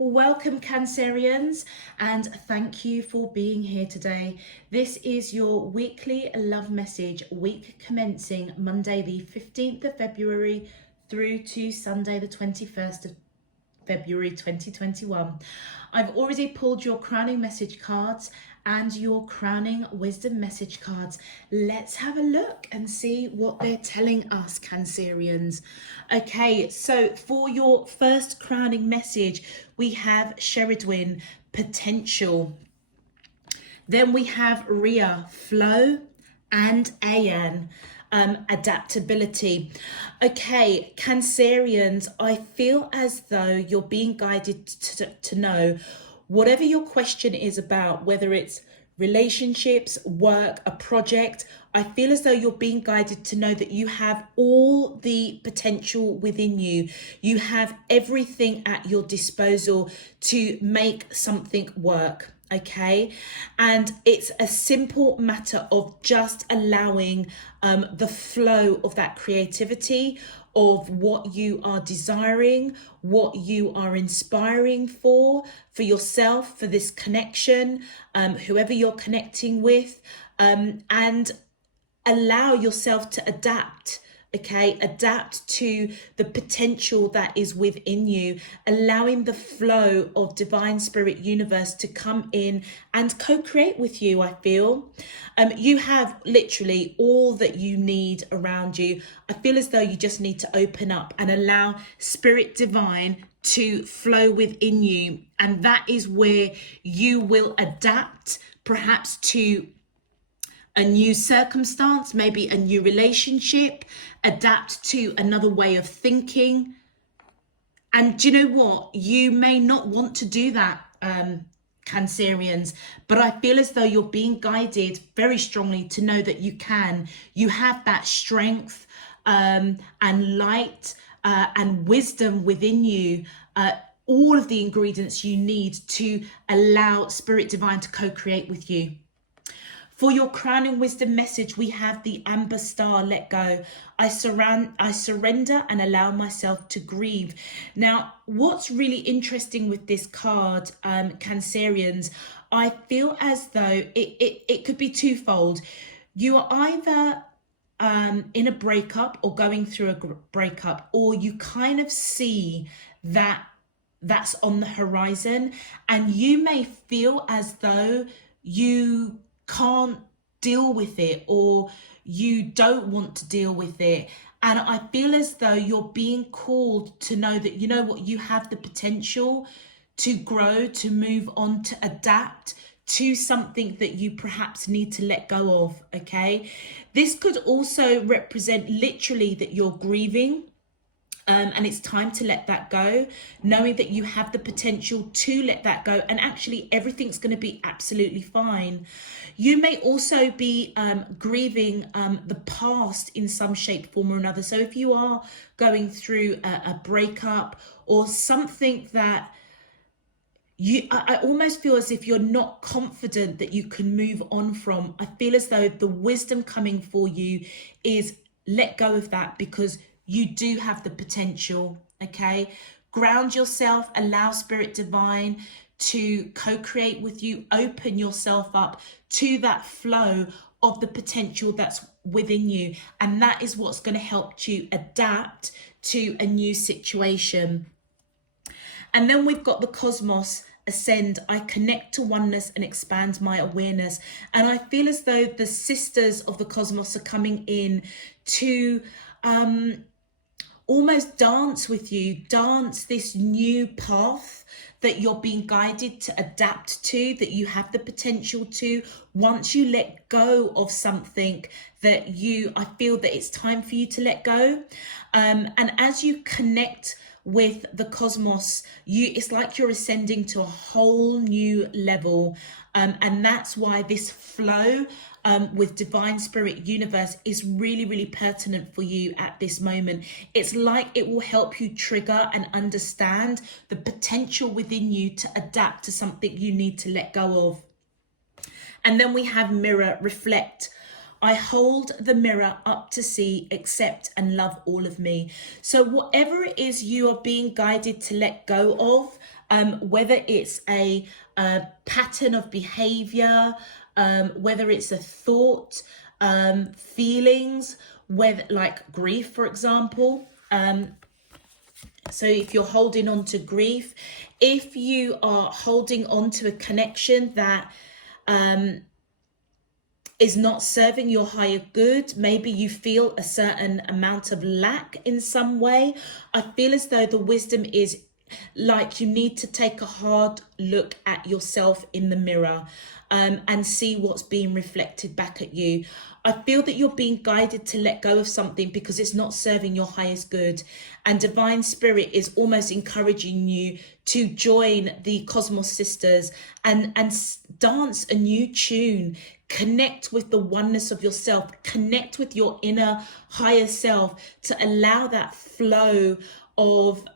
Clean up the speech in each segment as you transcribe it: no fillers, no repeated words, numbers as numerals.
Welcome, Cancerians, and thank you for being here today. This is your weekly love message, week commencing Monday, the 15th of February through to Sunday, the 21st of February 2021. I've already pulled your crowning message cards and your crowning wisdom message cards. Let's have a look and see what they're telling us, Cancerians. Okay, so for your first crowning message, we have Sheridwin, potential. Then we have Ria, flow, and Ayan, adaptability. Okay, Cancerians, I feel as though you're being guided to know whatever your question is about, whether it's relationships, work, a project. I feel as though you're being guided to know that you have all the potential within you. You have everything at your disposal to make something work. Okay, and it's a simple matter of just allowing the flow of that creativity, of what you are desiring, what you are inspiring for yourself, for this connection, whoever you're connecting with, and allow yourself to adapt. Okay, adapt to the potential that is within you, allowing the flow of divine spirit universe to come in and co-create with you. I feel you have literally all that you need around you. I feel as though you just need to open up and allow spirit divine to flow within you, and that is where you will adapt, perhaps to a new circumstance, maybe a new relationship, adapt to another way of thinking. And do you know what? You may not want to do that, Cancerians, but I feel as though you're being guided very strongly to know that you can. You have that strength and light and wisdom within you, all of the ingredients you need to allow Spirit Divine to co-create with you. For your crowning wisdom message, we have the amber star, let go. I surrender and allow myself to grieve. Now, what's really interesting with this card, Cancerians, I feel as though it could be twofold. You are either in a breakup or going through a breakup, or you kind of see that that's on the horizon, and you may feel as though you can't deal with it, or you don't want to deal with it. And I feel as though you're being called to know that, you know what, you have the potential to grow, to move on, to adapt to something that you perhaps need to let go of. Okay, this could also represent literally that you're grieving. And it's time to let that go, knowing that you have the potential to let that go, and actually everything's going to be absolutely fine. You may also be grieving the past in some shape, form or another. So if you are going through a breakup or something that I almost feel as if you're not confident that you can move on from, I feel as though the wisdom coming for you is let go of that, because you do have the potential. Okay, ground yourself, allow Spirit Divine to co-create with you, open yourself up to that flow of the potential that's within you, and that is what's going to help you adapt to a new situation. And then we've got the cosmos, ascend. I connect to oneness and expand my awareness. And I feel as though the sisters of the cosmos are coming in to almost dance with you, dance this new path that you're being guided to adapt to, that you have the potential to, once you let go of something that I feel that it's time for you to let go. And as you connect with the cosmos, it's like you're ascending to a whole new level. And that's why this flow with divine spirit universe is really, really pertinent for you at this moment. It's like it will help you trigger and understand the potential within you to adapt to something you need to let go of. And then we have mirror, reflect. I hold the mirror up to see, accept and love all of me. So whatever it is you are being guided to let go of, whether it's a pattern of behavior, whether it's a thought, feelings, whether like grief, for example. So if you're holding on to grief, if you are holding on to a connection that is not serving your higher good, maybe you feel a certain amount of lack in some way, I feel as though the wisdom is like you need to take a hard look at yourself in the mirror and see what's being reflected back at you. I feel that you're being guided to let go of something because it's not serving your highest good. And Divine Spirit is almost encouraging you to join the Cosmos Sisters and dance a new tune. Connect with the oneness of yourself. Connect with your inner higher self to allow that flow of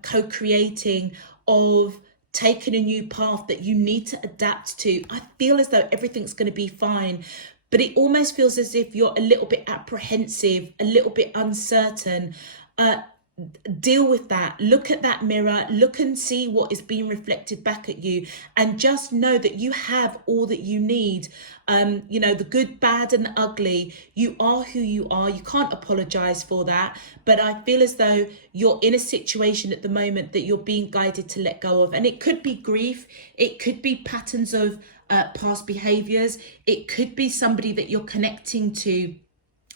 co-creating, of taking a new path that you need to adapt to. I feel as though everything's going to be fine, but it almost feels as if you're a little bit apprehensive, a little bit uncertain. Deal with that. Look at that mirror, look and see what is being reflected back at you, and just know that you have all that you need. You know, the good, bad and ugly. You are who you are. You can't apologize for that, but I feel as though you're in a situation at the moment that you're being guided to let go of, and it could be grief, it could be patterns of past behaviors, it could be somebody that you're connecting to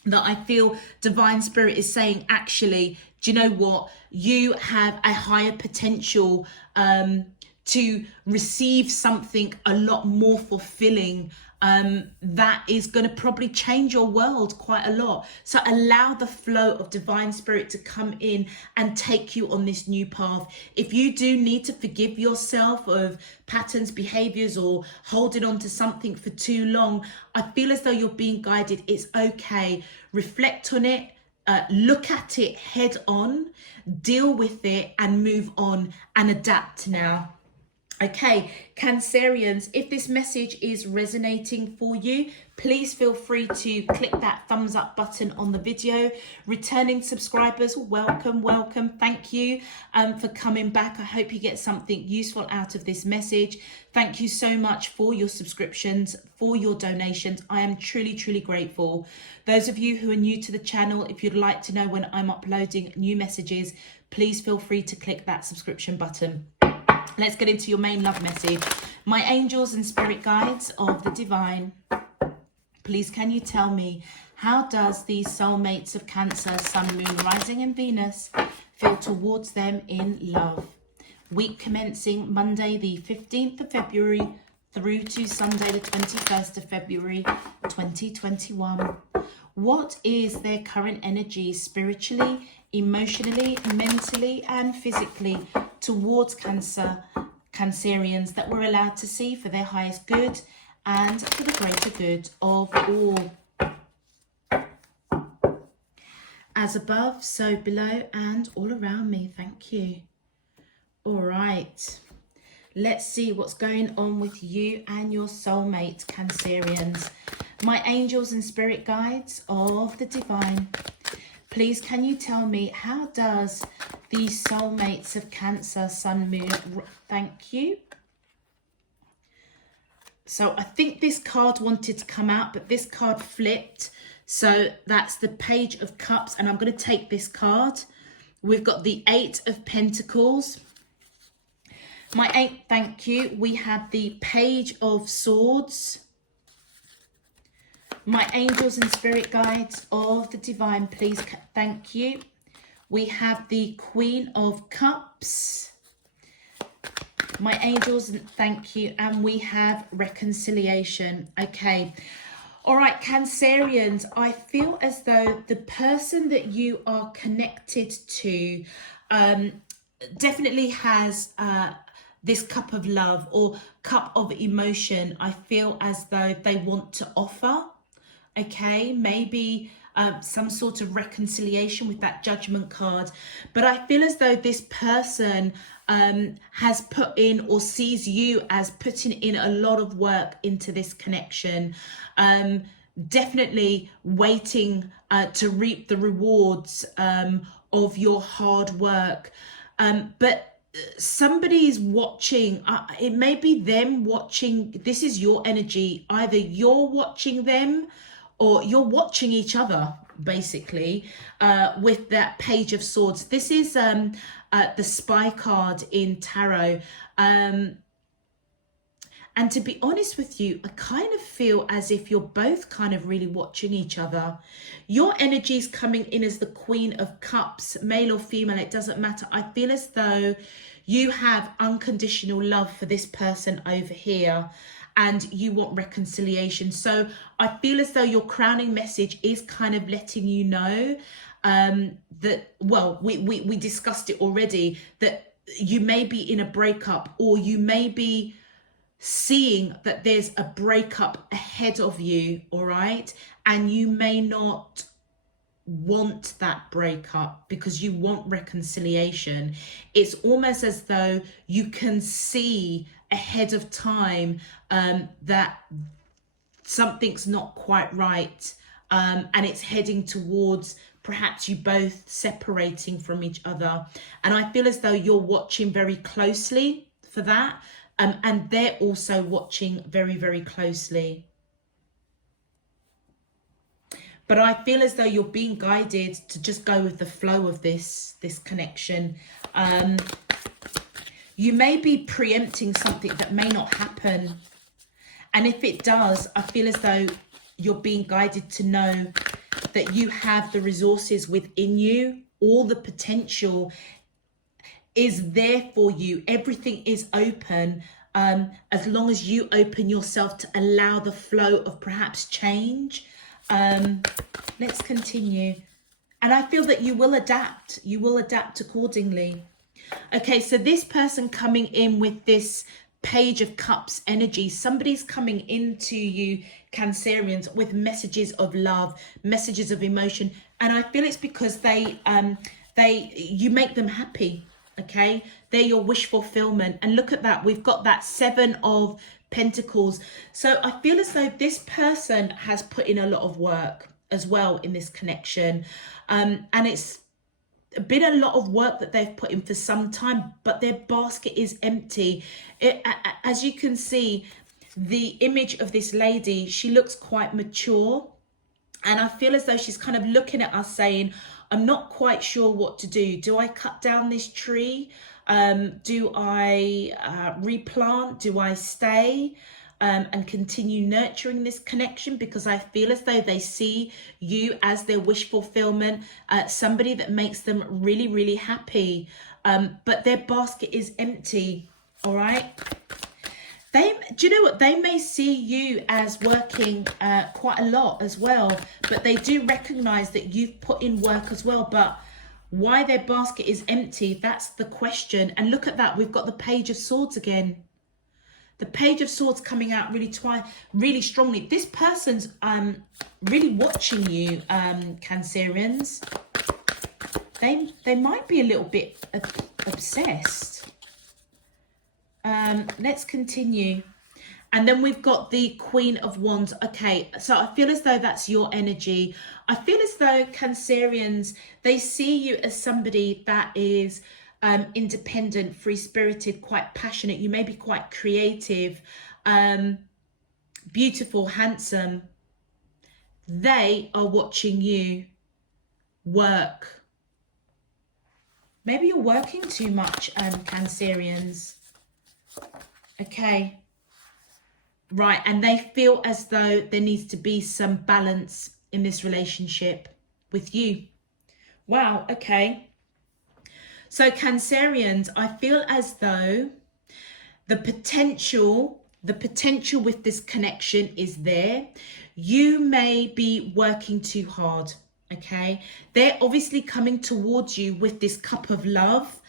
that I feel Divine Spirit is saying, actually, do you know what? You have a higher potential to receive something a lot more fulfilling that is going to probably change your world quite a lot. So allow the flow of Divine Spirit to come in and take you on this new path. If you do need to forgive yourself of patterns, behaviors, or holding on to something for too long, I feel as though you're being guided. It's okay. Reflect on it. Look at it head on, deal with it and move on and adapt now. Okay, Cancerians, if this message is resonating for you, please feel free to click that thumbs up button on the video. Returning subscribers, welcome, welcome. Thank you for coming back. I hope you get something useful out of this message. Thank you so much for your subscriptions, for your donations. I am truly, truly grateful. Those of you who are new to the channel, if you'd like to know when I'm uploading new messages, please feel free to click that subscription button. Let's get into your main love message. My angels and spirit guides of the divine, please can you tell me, how does these soulmates of Cancer, Sun, Moon, Rising and Venus feel towards them in love? Week commencing Monday the 15th of February through to Sunday the 21st of February 2021. What is their current energy spiritually, emotionally, mentally and physically towards Cancerians that we're allowed to see for their highest good and for the greater good of all? As above, so below and all around me. Thank you. All right. Let's see what's going on with you and your soulmate, Cancerians. My angels and spirit guides of the divine, please can you tell me, how does these soulmates of Cancer, Sun, Moon, thank you. So I think this card wanted to come out, but this card flipped. So that's the Page of Cups, and I'm going to take this card. We've got the 8 of Pentacles. My 8, thank you. We have the Page of Swords. My angels and spirit guides of the divine, please, thank you. We have the Queen of Cups. My angels, thank you. And we have reconciliation. Okay. All right, Cancerians, I feel as though the person that you are connected to definitely has this cup of love or cup of emotion. I feel as though they want to offer. Okay, maybe some sort of reconciliation with that Judgment card. But I feel as though this person has put in or sees you as putting in a lot of work into this connection. Definitely waiting to reap the rewards of your hard work. But somebody's watching. It may be them watching. This is your energy. Either you're watching them or you're watching each other, basically, with that Page of Swords. This is the spy card in tarot. And to be honest with you, I kind of feel as if you're both kind of really watching each other. Your energy is coming in as the Queen of Cups, male or female, it doesn't matter. I feel as though you have unconditional love for this person over here and you want reconciliation. So I feel as though your crowning message is kind of letting you know that, well, we discussed it already, that you may be in a breakup, or you may be seeing that there's a breakup ahead of you, all right? And you may not want that breakup because you want reconciliation. It's almost as though you can see ahead of time that something's not quite right, and it's heading towards perhaps you both separating from each other. And I feel as though you're watching very closely for that. And they're also watching very, very closely. But I feel as though you're being guided to just go with the flow of this connection. You may be preempting something that may not happen. And if it does, I feel as though you're being guided to know that you have the resources within you. All the potential is there for you. Everything is open, as long as you open yourself to allow the flow of perhaps change. Let's continue. And I feel that you will adapt. You will adapt accordingly. Okay, so this person coming in with this Page of Cups energy, somebody's coming into you, Cancerians, with messages of love, messages of emotion. And I feel it's because you make them happy. Okay, they're your wish fulfillment. And look at that, we've got that 7 of Pentacles. So I feel as though this person has put in a lot of work as well in this connection, and it's been a lot of work that they've put in for some time, but their basket is empty. As you can see, the image of this lady, she looks quite mature, and I feel as though she's kind of looking at us saying, I'm not quite sure what to do. Do I cut down this tree? Do I replant? Do I stay and continue nurturing this connection? Because I feel as though they see you as their wish fulfillment, somebody that makes them really, really happy. But their basket is empty, all right? Do you know what? They may see you as working quite a lot as well, but they do recognize that you've put in work as well. But why their basket is empty, that's the question. And look at that, we've got the Page of Swords again. The Page of Swords coming out really strongly. This person's really watching you, Cancerians. They might be a little bit obsessed. Let's continue. And then we've got the Queen of Wands. Okay, so I feel as though that's your energy. I feel as though Cancerians, they see you as somebody that is independent, free-spirited, quite passionate. You may be quite creative, beautiful, handsome. They are watching you work. Maybe you're working too much, Cancerians. Okay, right, and they feel as though there needs to be some balance in this relationship with you. Wow, okay. So Cancerians, I feel as though the potential with this connection is there. You may be working too hard, okay? They're obviously coming towards you with this cup of love,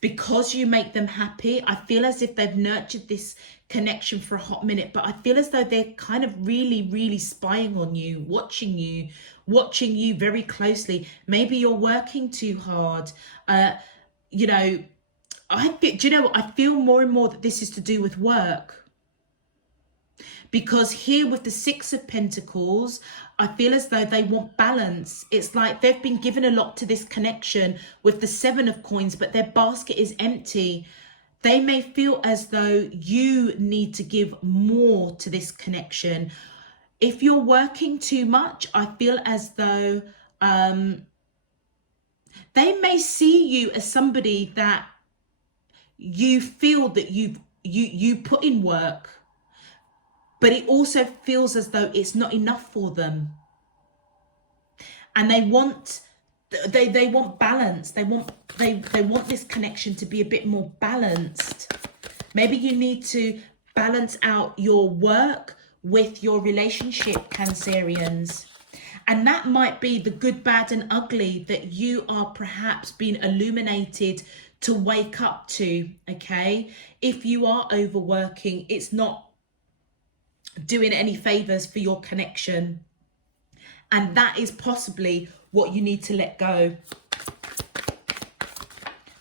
because you make them happy. I feel as if they've nurtured this connection for a hot minute, but I feel as though they're kind of really, really spying on you, watching you very closely. Maybe you're working too hard. You know, do you know what? I feel more and more that this is to do with work. Because here with the Six of Pentacles, I feel as though they want balance. It's like they've been given a lot to this connection with the Seven of Coins, but their basket is empty. They may feel as though you need to give more to this connection. If you're working too much, I feel as though they may see you as somebody that you feel that you put in work, but it also feels as though it's not enough for them. And they want balance. They want this connection to be a bit more balanced. Maybe you need to balance out your work with your relationship, Cancerians. And that might be the good, bad and ugly that you are perhaps being illuminated to wake up to, okay? If you are overworking, it's not doing any favors for your connection. And that is possibly what you need to let go.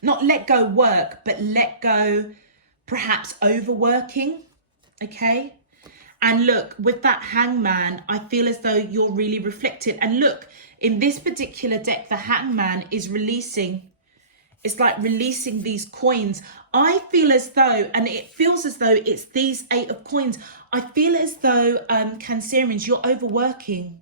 Not let go work, but let go perhaps overworking, okay? And look, with that Hangman, I feel as though you're really reflected. And look, in this particular deck, the Hangman is releasing. It's like releasing these coins. I feel as though, and it feels as though it's these Eight of Coins. I feel as though, Cancerians, you're overworking.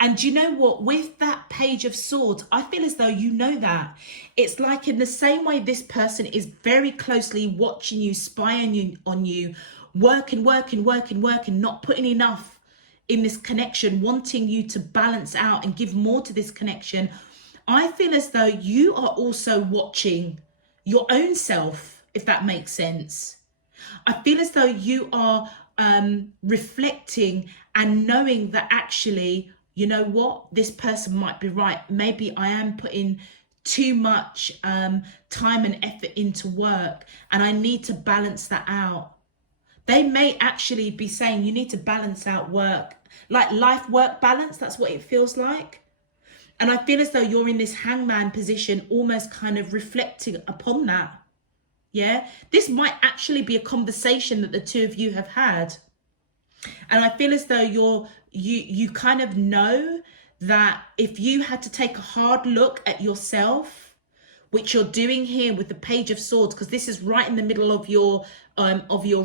And you know what? With that Page of Swords, I feel as though you know that. It's like in the same way this person is very closely watching you, spying on you, working, not putting enough in this connection, wanting you to balance out and give more to this connection. I feel as though you are also watching your own self, if that makes sense. I feel as though you are reflecting and knowing that actually, you know what, this person might be right. Maybe I am putting too much time and effort into work and I need to balance that out. They may actually be saying you need to balance out work, like life-work balance. That's what it feels like. And I feel as though you're in this Hangman position, almost kind of reflecting upon that. Yeah, this might actually be a conversation that the two of you have had. And I feel as though you kind of know that if you had to take a hard look at yourself, which you're doing here with the Page of Swords, because this is right in the middle of your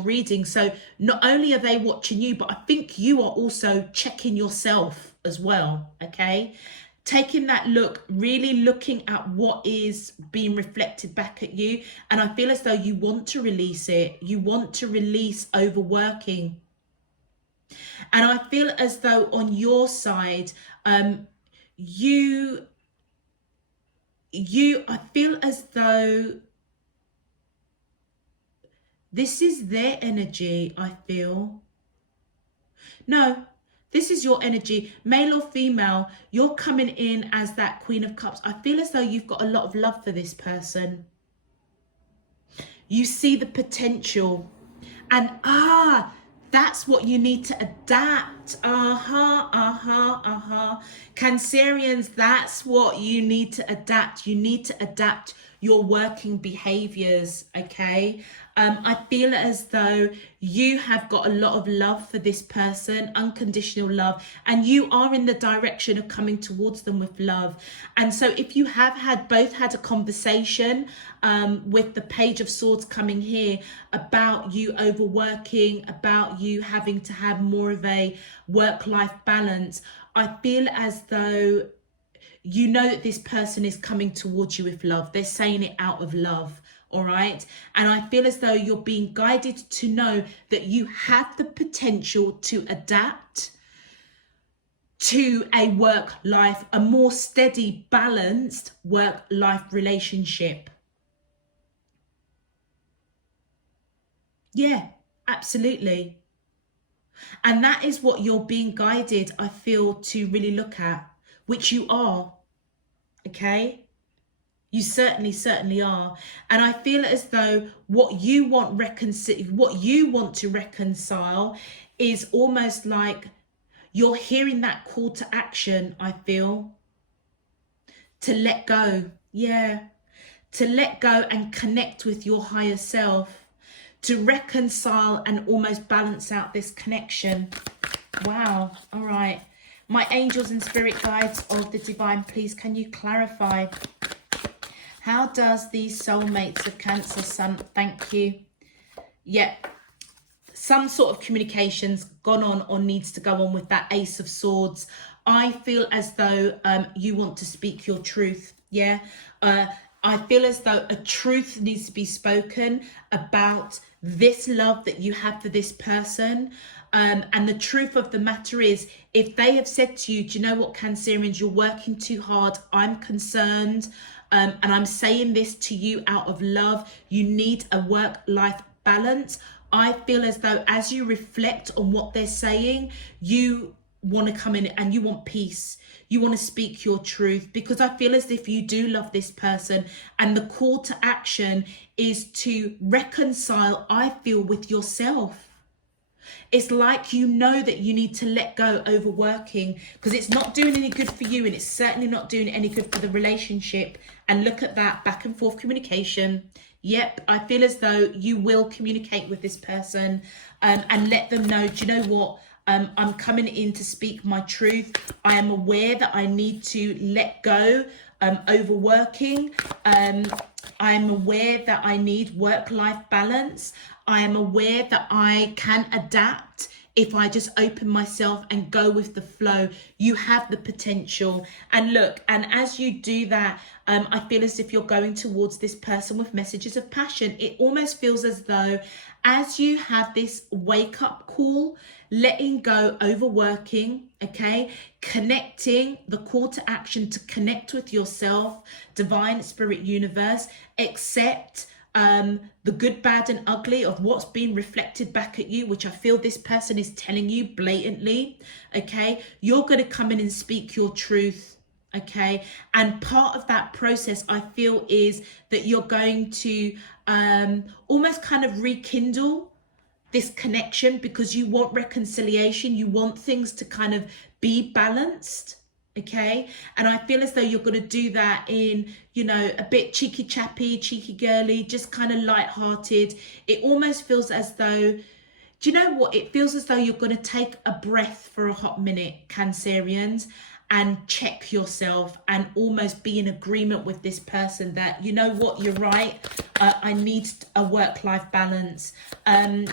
reading. So not only are they watching you, but I think you are also checking yourself as well, okay? Taking that look, really looking at what is being reflected back at you. And I feel as though you want to release it. You want to release overworking. And I feel as though on your side, I feel as though this is their energy, I feel. No, this is your energy, male or female. You're coming in as that Queen of Cups. I feel as though you've got a lot of love for this person. You see the potential. And that's what you need to adapt. Cancerians, that's what you need to adapt. You need to adapt your working behaviors, okay? I feel as though you have got a lot of love for this person, unconditional love, and you are in the direction of coming towards them with love. And so if you have both had a conversation with the Page of Swords coming here about you overworking, about you having to have more of a work-life balance, I feel as though you know that this person is coming towards you with love. They're saying it out of love. All right. And I feel as though you're being guided to know that you have the potential to adapt to a work-life, a more steady, balanced work-life relationship. Yeah, absolutely. And that is what you're being guided, I feel, to really look at, which you are. Okay. You certainly are. And I feel as though what you want to reconcile is almost like you're hearing that call to action, I feel. To let go. Yeah. To let go and connect with your higher self. to reconcile and almost balance out this connection. Wow. All right. My angels and spirit guides of the divine, please, can you clarify? How does these soulmates of Cancer Sun, thank you. Yep. Some sort of communication's gone on or needs to go on with that Ace of Swords. I feel as though you want to speak your truth. Yeah. I feel as though a truth needs to be spoken about this love that you have for this person. And the truth of the matter is, if they have said to you, do you know what, Cancerians, you're working too hard, I'm concerned, and I'm saying this to you out of love, you need a work-life balance. I feel as though as you reflect on what they're saying, you want to come in and you want peace. You want to speak your truth, because I feel as if you do love this person, and the call to action is to reconcile, I feel, with yourself. It's like you know that you need to let go overworking, because it's not doing any good for you, and it's certainly not doing any good for the relationship. And look at that back and forth communication. Yep, I feel as though you will communicate with this person and let them know, do you know what? I'm coming in to speak my truth. I am aware that I need to let go overworking. I am aware that I need work-life balance. I am aware that I can adapt if I just open myself and go with the flow. You have the potential. And look, and as you do that, I feel as if you're going towards this person with messages of passion. It almost feels as though as you have this wake-up call, letting go overworking, okay, connecting, the call to action to connect with yourself, divine, spirit, universe, accept the good, bad and ugly of what's being reflected back at you, which I feel this person is telling you blatantly, okay? You're going to come in and speak your truth, okay? And part of that process, I feel, is that you're going to almost kind of rekindle this connection, because you want reconciliation. You want things to kind of be balanced, okay? And I feel as though you're going to do that in, you know, a bit cheeky chappy, cheeky girly, just kind of light-hearted. It almost feels as though, do you know what? It feels as though you're going to take a breath for a hot minute, Cancerians, and check yourself and almost be in agreement with this person that, you know what, you're right. I need a work-life balance. And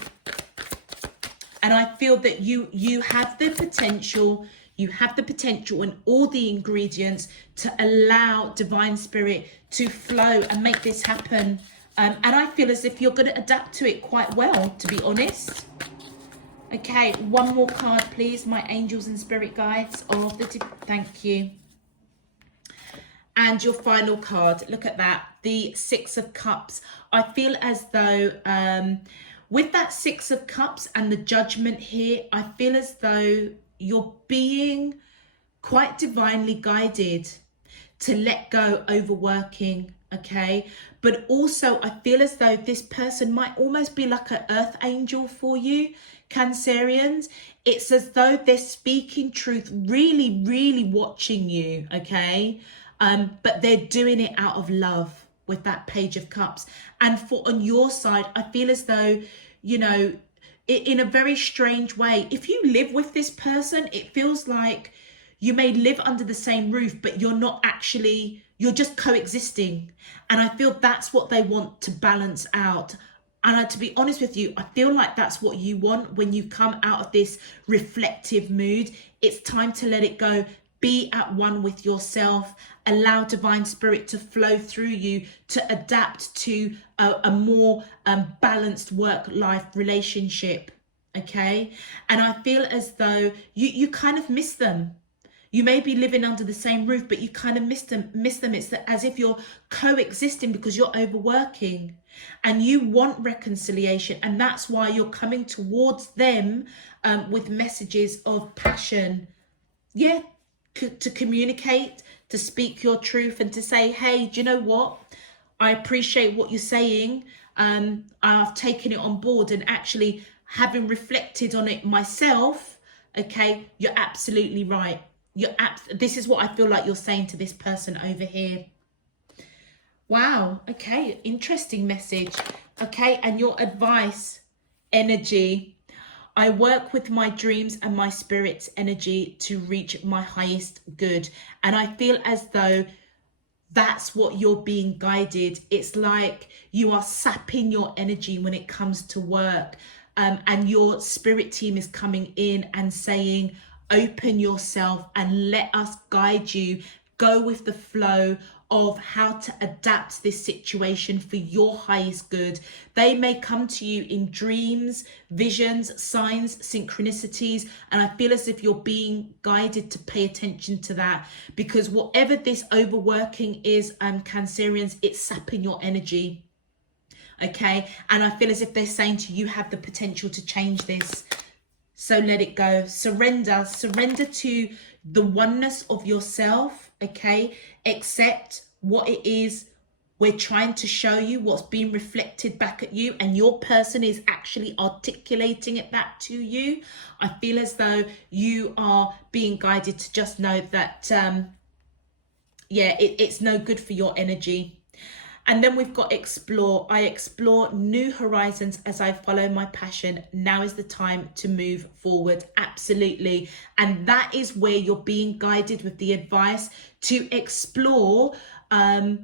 I feel that you have the potential. You have the potential and all the ingredients to allow divine spirit to flow and make this happen. And I feel as if you're going to adapt to it quite well, to be honest. Okay, one more card, please. My angels and spirit guides of the... Thank you. And your final card. Look at that. The Six of Cups. I feel as though... with that Six of Cups and the Judgment here, I feel as though you're being quite divinely guided to let go overworking, okay? But also I feel as though this person might almost be like an earth angel for you, Cancerians. It's as though they're speaking truth, really, really watching you, okay? But they're doing it out of love with that Page of Cups. And for on your side, I feel as though, you know, in a very strange way, if you live with this person, it feels like you may live under the same roof, but you're not actually, you're just coexisting. And I feel that's what they want to balance out. And to be honest with you, I feel like that's what you want when you come out of this reflective mood. It's time to let it go. Be at one with yourself. Allow divine spirit to flow through you to adapt to a more balanced work-life relationship, okay? And I feel as though you kind of miss them. You may be living under the same roof, but you kind of miss them. It's as if you're coexisting because you're overworking and you want reconciliation. And that's why you're coming towards them with messages of passion. Yeah, to communicate, to speak your truth and to say, hey, do you know what? I appreciate what you're saying. I've taken it on board, and actually having reflected on it myself, okay, you're absolutely right. This is what I feel like you're saying to this person over here. Wow. Okay. Interesting message. Okay. And your advice, energy. I work with my dreams and my spirit's energy to reach my highest good. And I feel as though that's what you're being guided. It's like you are sapping your energy when it comes to work. And your spirit team is coming in and saying, open yourself and let us guide you. Go with the flow of how to adapt this situation for your highest good. They may come to you in dreams, visions, signs, synchronicities, and I feel as if you're being guided to pay attention to that, because whatever this overworking is, Cancerians, it's sapping your energy. Okay, and I feel as if they're saying to you, you have the potential to change this. So let it go. Surrender to the oneness of yourself. Okay, accept what it is we're trying to show you, what's being reflected back at you, and your person is actually articulating it back to you. I feel as though you are being guided to just know that it's no good for your energy. And then we've got explore. I explore new horizons as I follow my passion. Now is the time to move forward. Absolutely. And that is where you're being guided with the advice to explore a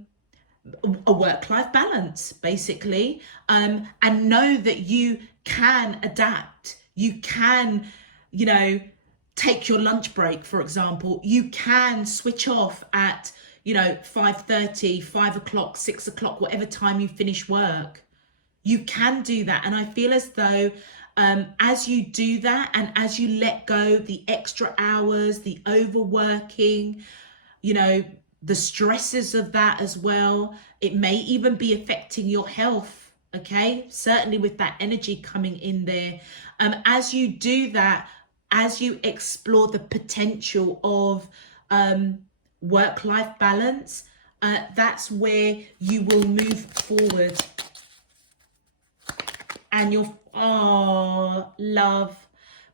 work-life balance, basically, and know that you can adapt. You can, take your lunch break, for example. You can switch off at 5:30, 5 o'clock, 6 o'clock, whatever time you finish work. You can do that. And I feel as though as you do that, and as you let go the extra hours, the overworking, the stresses of that as well, it may even be affecting your health. Okay, certainly with that energy coming in there. As you do that, as you explore the potential of work-life balance, that's where you will move forward. And love.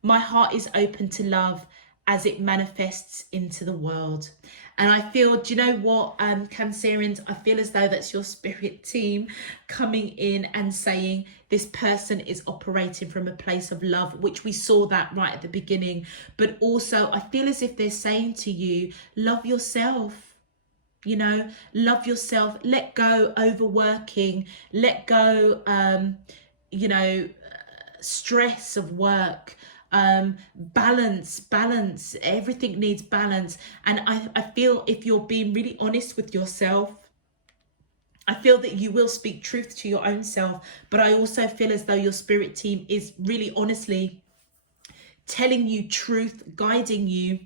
My heart is open to love as it manifests into the world. And I feel, do you know what, Cancerians, I feel as though that's your spirit team coming in and saying this person is operating from a place of love, which we saw that right at the beginning. But also I feel as if they're saying to you, love yourself. Love yourself. Let go overworking. Let go, stress of work. Balance. Everything needs balance. And I feel if you're being really honest with yourself, I feel that you will speak truth to your own self. But I also feel as though your spirit team is really honestly telling you truth, guiding you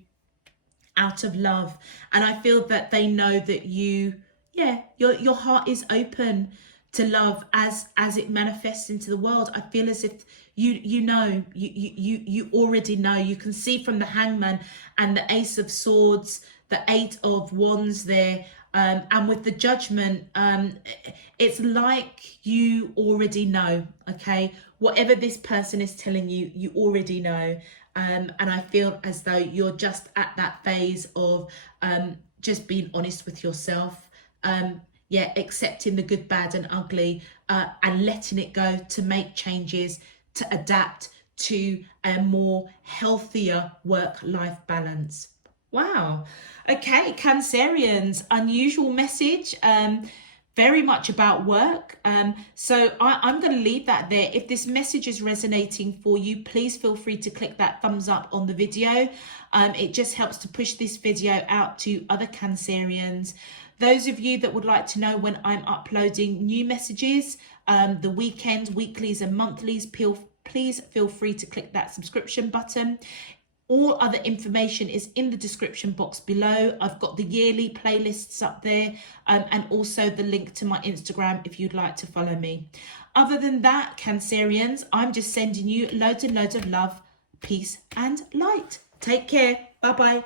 out of love. And I feel that they know that your heart is open to love as it manifests into the world. I feel as if you already know. You can see from the Hangman and the Ace of Swords, the Eight of Wands there, and with the Judgment, it's like you already know. Okay, whatever this person is telling you, you already know. And I feel as though you're just at that phase of just being honest with yourself. Accepting the good, bad and ugly, and letting it go to make changes, to adapt to a more healthier work-life balance. Wow. Okay, Cancerians, unusual message. Very much about work. So I'm going to leave that there. If this message is resonating for you, please feel free to click that thumbs up on the video. It just helps to push this video out to other Cancerians. Those of you that would like to know when I'm uploading new messages, the weekends, weeklies and monthlies, please feel free to click that subscription button. All other information is in the description box below. I've got the yearly playlists up there, and also the link to my Instagram if you'd like to follow me. Other than that, Cancerians, I'm just sending you loads and loads of love, peace and light. Take care. Bye-bye.